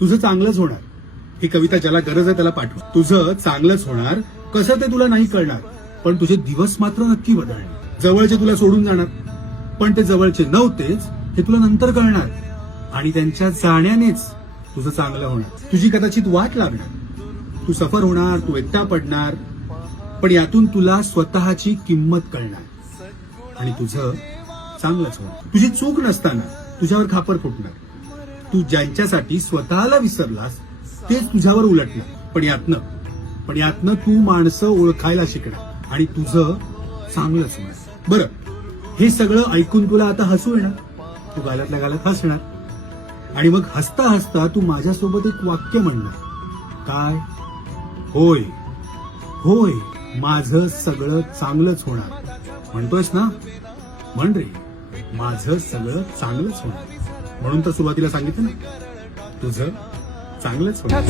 तुझं चांगलंच होणार. ही कविता ज्याला गरज आहे त्याला पाठव. तुझं चांगलंच होणार. कसं ते तुला नाही कळणार, पण तुझे दिवस मात्र नक्की बदलणार. जवळचे तुला सोडून जाणार, पण ते जवळचे नव्हतेच हे तुला नंतर कळणार. आणि त्यांच्या जाण्यानेच तुझं चांगलं होणार. तुझी कदाचित वाट लागणार, तू सफर होणार, तू एकटा पडणार, पण यातून तुला स्वतःची किंमत कळणार आणि तुझं चांगलंच होणार. तुझी चूक नसताना तुझ्यावर खापर फुटणार. तू ज्यांच्यासाठी स्वतःला विसरलास तेच तुझ्यावर उलटणार. पण यातनं तू माणसं ओळखायला शिकणार आणि तुझं चांगलंच होणार. बरं, हे सगळं ऐकून तुला आता हसू येणार. तू गालातल्या गालात हसणार आणि मग हसता हसता तू माझ्यासोबत एक वाक्य म्हणणार. काय? होय होय, माझं सगळं चांगलंच होणार. म्हणतोयस ना? म्हण रे, माझं सगळं चांगलंच होणार. म्हणून तर सुरुवातीला सांगितलं ना, तुझं चांगलंच होणार.